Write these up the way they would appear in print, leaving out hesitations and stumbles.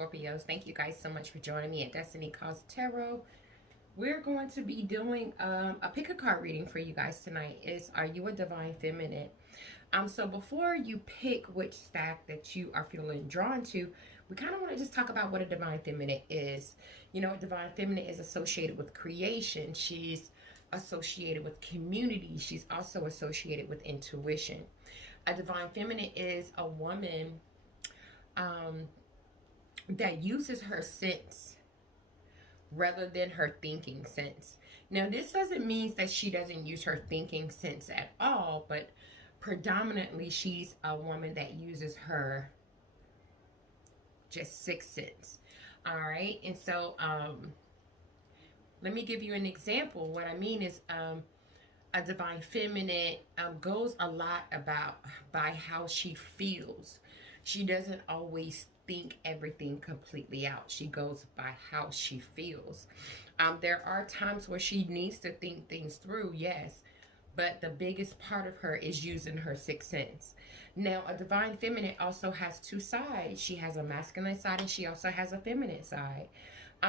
Scorpios. Thank you guys so much for joining me at Destiny Calls Tarot. We're going to be doing a pick a card reading for you guys tonight. Are you a divine feminine? So before you pick which stack that you are feeling drawn to, we kind of want to just talk about what a divine feminine is. You know, a divine feminine is associated with creation. She's associated with community. She's also associated with intuition. A divine feminine is a woman that uses her sense rather than her thinking sense. Now, this doesn't mean that she doesn't use her thinking sense at all, but predominantly she's a woman that uses her just sixth sense. All right, and so let me give you an example. What I mean is a divine feminine goes a lot by how she feels. She doesn't always think everything completely out. She goes by how she feels. There are times where she needs to think things through, yes, but the biggest part of her is using her sixth sense. Now, a divine feminine also has two sides. She has a masculine side and she also has a feminine side.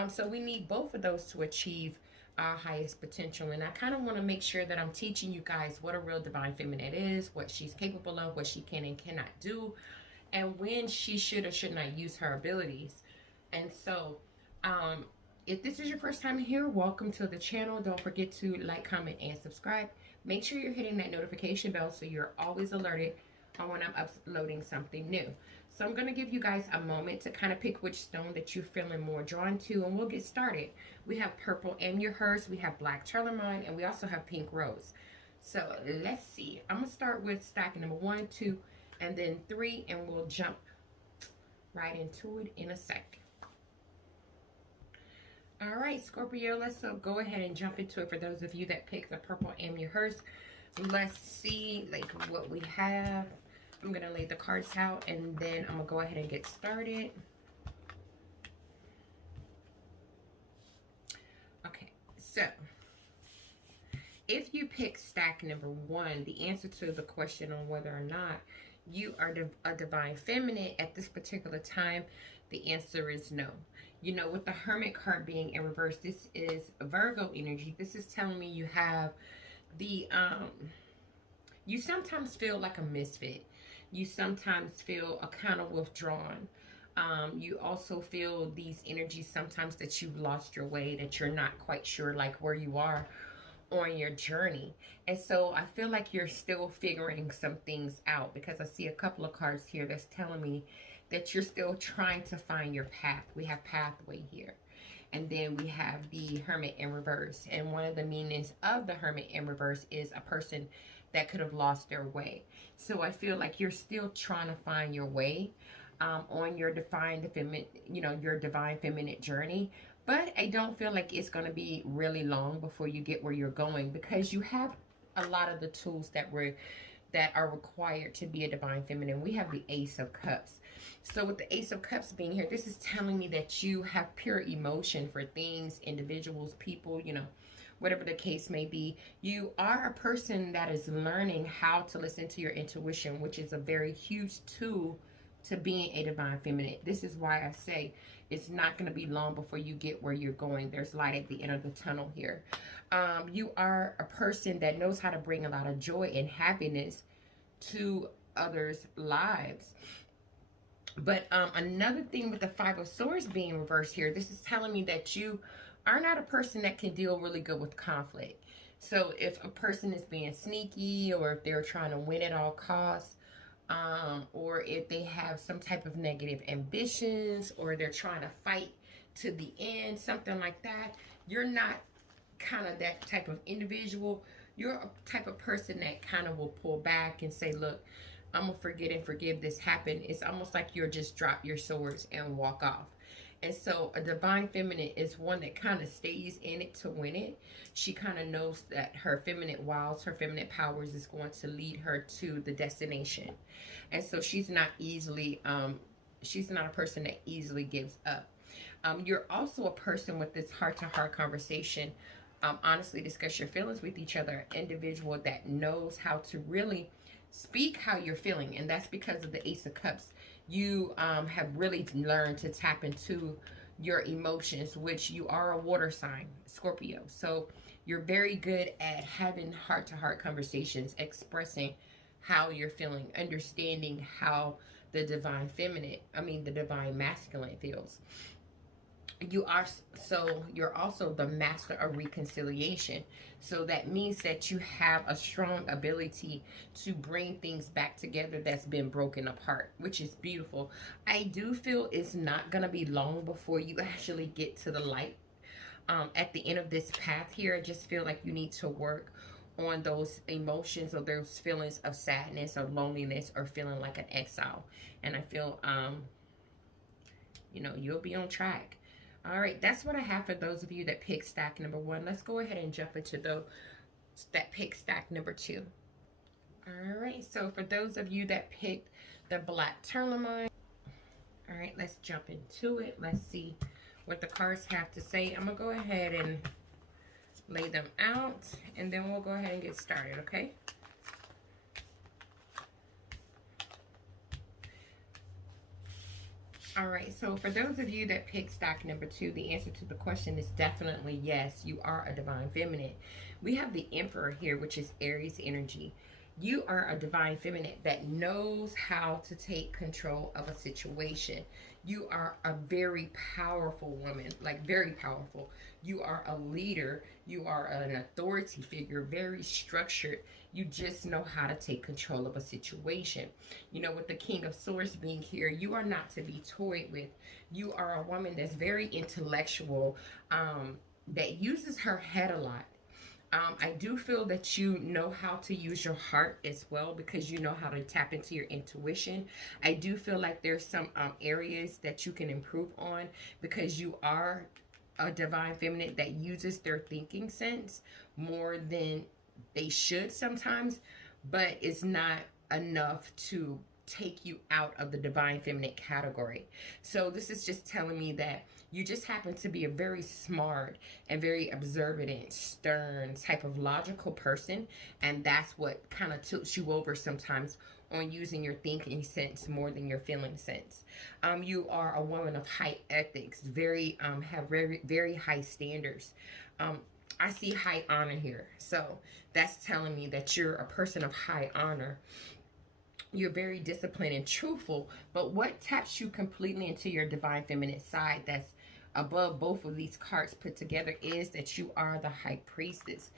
So we need both of those to achieve our highest potential. And I kind of want to make sure that I'm teaching you guys what a real divine feminine is, what she's capable of, what she can and cannot do, and when she should or should not use her abilities. And so if this is your first time here, welcome to the channel. Don't forget to like, comment, and subscribe. Make sure you're hitting that notification bell so you're always alerted on when I'm uploading something new. So I'm going to give you guys a moment to kind of pick which stone that you're feeling more drawn to, and we'll get started. We have purple amethyst, we have black tourmaline, and we also have pink rose. So let's see. I'm going to start with stack number 1, 2, and then 3, and we'll jump right into it in a sec. All right, Scorpio, let's go ahead and jump into it. For those of you that picked the purple amethyst, let's see like what we have. I'm going to lay the cards out, and then I'm going to go ahead and get started. Okay, so if you pick stack number 1, the answer to the question on whether or not you are a divine feminine at this particular time, the answer is no. You know, with the Hermit card being in reverse, this is Virgo energy. This is telling me you have the, you sometimes feel like a misfit. You sometimes feel a kind of withdrawn. You also feel these energies sometimes that you've lost your way, that you're not quite sure like where you are on your journey. And so I feel like you're still figuring some things out, because I see a couple of cards here that's telling me that you're still trying to find your path. We have pathway here. And then we have the Hermit in reverse. And one of the meanings of the Hermit in reverse is a person that could have lost their way. So I feel like you're still trying to find your way on your divine feminine journey. But I don't feel like it's going to be really long before you get where you're going, because you have a lot of the tools that are required to be a divine feminine. We have the Ace of Cups. So with the Ace of Cups being here, this is telling me that you have pure emotion for things, individuals, people, you know, whatever the case may be. You are a person that is learning how to listen to your intuition, which is a very huge tool to being a divine feminine. This is why I say it's not going to be long before you get where you're going. There's light at the end of the tunnel here. You are a person that knows how to bring a lot of joy and happiness to others' lives. But another thing with the Five of Swords being reversed here, this is telling me that you are not a person that can deal really good with conflict. So if a person is being sneaky, or if they're trying to win at all costs, or if they have some type of negative ambitions, or they're trying to fight to the end, something like that, you're not kind of that type of individual. You're a type of person that kind of will pull back and say, look, I'm gonna forget and forgive this happened. It's almost like you'll just drop your swords and walk off. And so a divine feminine is one that kind of stays in it to win it. She kind of knows that her feminine wiles, her feminine powers is going to lead her to the destination. And so she's not a person that easily gives up. You're also a person with this heart-to-heart conversation. Honestly discuss your feelings with each other. An individual that knows how to really speak how you're feeling, and that's because of the Ace of Cups. You have really learned to tap into your emotions, which you are a water sign, Scorpio. So you're very good at having heart to heart conversations, expressing how you're feeling, understanding how the divine feminine, the divine masculine feels. You are, so you're also the master of reconciliation. So that means that you have a strong ability to bring things back together that's been broken apart, which is beautiful. I do feel it's not going to be long before you actually get to the light. At the end of this path here, I just feel like you need to work on those emotions or those feelings of sadness or loneliness or feeling like an exile. And I feel you'll be on track. All right, that's what I have for those of you that pick stack number 1. Let's go ahead and jump into those that pick stack number 2. All right, so for those of you that picked the black tourmaline, all right, let's jump into it. Let's see what the cards have to say. I'm going to go ahead and lay them out, and then we'll go ahead and get started, okay? All right, so for those of you that pick stack number 2, the answer to the question is definitely yes, you are a divine feminine. We have the Emperor here, which is Aries energy. You are a divine feminine that knows how to take control of a situation. You are a very powerful woman, like very powerful. You are a leader. You are an authority figure, very structured. You just know how to take control of a situation. You know, with the King of Swords being here, you are not to be toyed with. You are a woman that's very intellectual, that uses her head a lot. I do feel that you know how to use your heart as well, because you know how to tap into your intuition. I do feel like there's some areas that you can improve on, because you are a divine feminine that uses their thinking sense more than they should sometimes, but it's not enough to take you out of the divine feminine category. So this is just telling me that you just happen to be a very smart and very observant, stern type of logical person, and that's what kind of tilts you over sometimes on using your thinking sense more than your feeling sense. You are a woman of high ethics, have very high standards. I see high honor here, so that's telling me that you're a person of high honor. You're very disciplined and truthful, but what taps you completely into your divine feminine side that's above both of these cards put together is that you are the high priestess.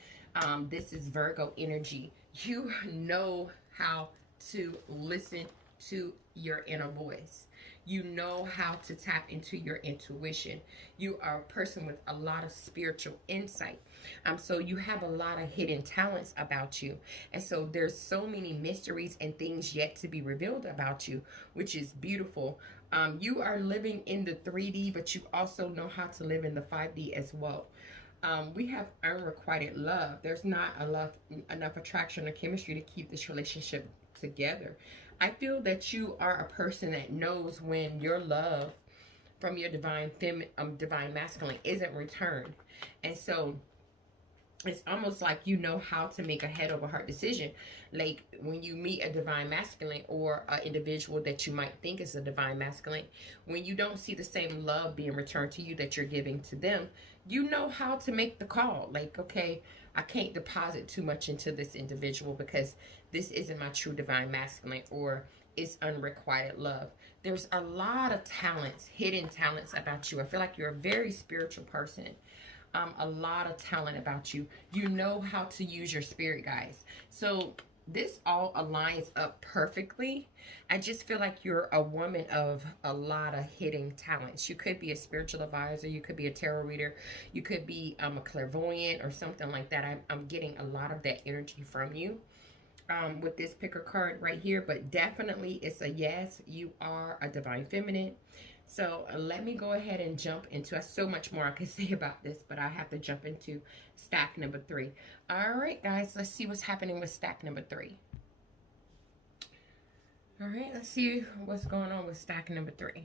This is Virgo energy. You know how to listen to your inner voice. You know how to tap into your intuition. You are a person with a lot of spiritual insight. So you have a lot of hidden talents about you. And so there's so many mysteries and things yet to be revealed about you, which is beautiful. You are living in the 3D, but you also know how to live in the 5D as well. We have unrequited love. There's not enough attraction or chemistry to keep this relationship together. I feel that you are a person that knows when your love from your divine masculine isn't returned. And so it's almost like you know how to make a head over heart decision. Like when you meet a divine masculine or an individual that you might think is a divine masculine, when you don't see the same love being returned to you that you're giving to them, you know how to make the call. Like, okay, I can't deposit too much into this individual because this isn't my true divine masculine, or it's unrequited love. There's a lot of talents, hidden talents about you. I feel like you're a very spiritual person. A lot of talent about you. You know how to use your spirit, guys. So this all aligns up perfectly. I just feel like you're a woman of a lot of hidden talents. You could be a spiritual advisor. You could be a tarot reader. You could be a clairvoyant or something like that. I'm getting a lot of that energy from you with this picker card right here. But definitely it's a yes. You are a divine feminine. So let me go ahead and jump into, so much more I can say about this, but I have to jump into stack number 3. All right, guys, let's see what's happening with stack number 3. All right, let's see what's going on with stack number 3.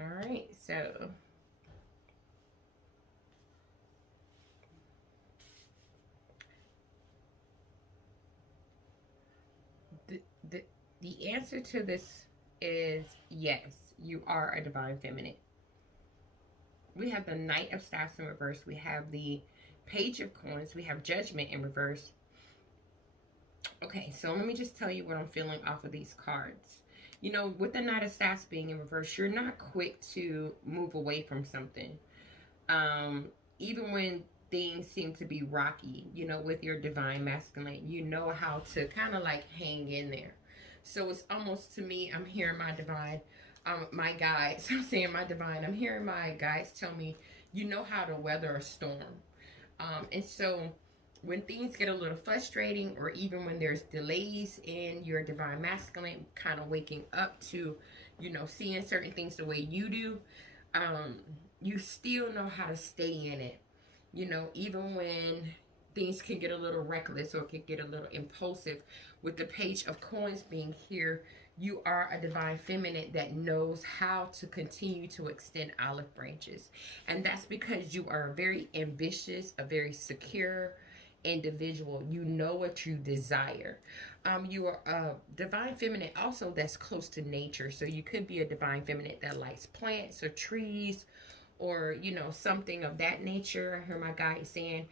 All right, so The answer to this is yes, you are a divine feminine. We have the Knight of Staffs in reverse. We have the Page of Coins. We have Judgment in reverse. Okay, so let me just tell you what I'm feeling off of these cards. You know, with the Knight of Staffs being in reverse, you're not quick to move away from something. Even when things seem to be rocky, you know, with your divine masculine, you know how to kind of like hang in there. So it's almost, to me, I'm hearing my divine, my guides, I'm saying my divine, I'm hearing my guides tell me, you know how to weather a storm. And so when things get a little frustrating, or even when there's delays in your divine masculine kind of waking up to, you know, seeing certain things the way you do, you still know how to stay in it. You know, even when things can get a little reckless or can get a little impulsive. With the Page of Coins being here, you are a divine feminine that knows how to continue to extend olive branches. And that's because you are very ambitious, a very secure individual. You know what you desire. You are a divine feminine also that's close to nature. So you could be a divine feminine that likes plants or trees, or, you know, something of that nature. I hear my guide saying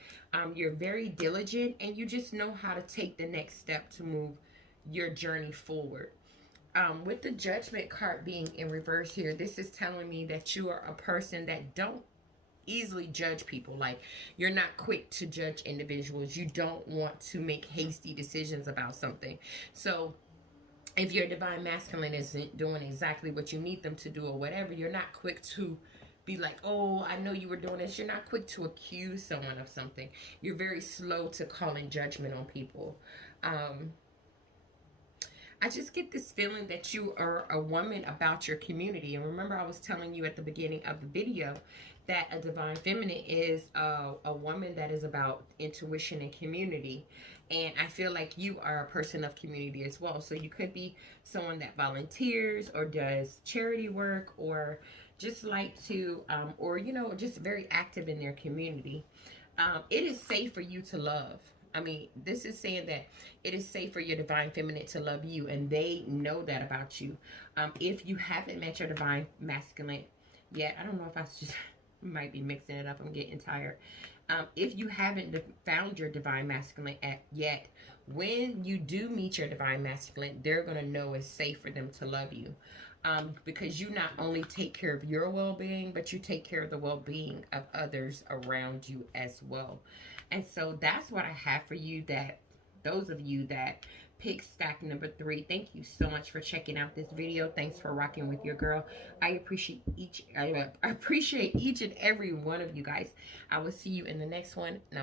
you're very diligent and you just know how to take the next step to move your journey forward. With the Judgment card being in reverse here, this is telling me that you are a person that don't easily judge people. Like, you're not quick to judge individuals. You don't want to make hasty decisions about something. So if your divine masculine isn't doing exactly what you need them to do or whatever, you're not quick to be like, oh, I know you were doing this. You're not quick to accuse someone of something. You're very slow to call in judgment on people. I just get this feeling that you are a woman about your community. And remember, I was telling you at the beginning of the video that a divine feminine is a woman that is about intuition and community. And I feel like you are a person of community as well. So you could be someone that volunteers or does charity work, or just like to, or, you know, just very active in their community. It is safe for you to love. I mean, this is saying that it is safe for your divine feminine to love you, and they know that about you. If you haven't met your divine masculine yet, I don't know if I just might be mixing it up. I'm getting tired. If you haven't found your divine masculine yet, when you do meet your divine masculine, they're going to know it's safe for them to love you. Because you not only take care of your well-being, but you take care of the well-being of others around you as well. And so that's what I have for you, that those of you that pick stack number 3, thank you so much for checking out this video. Thanks for rocking with your girl. I appreciate each and every one of you guys. I will see you in the next one. And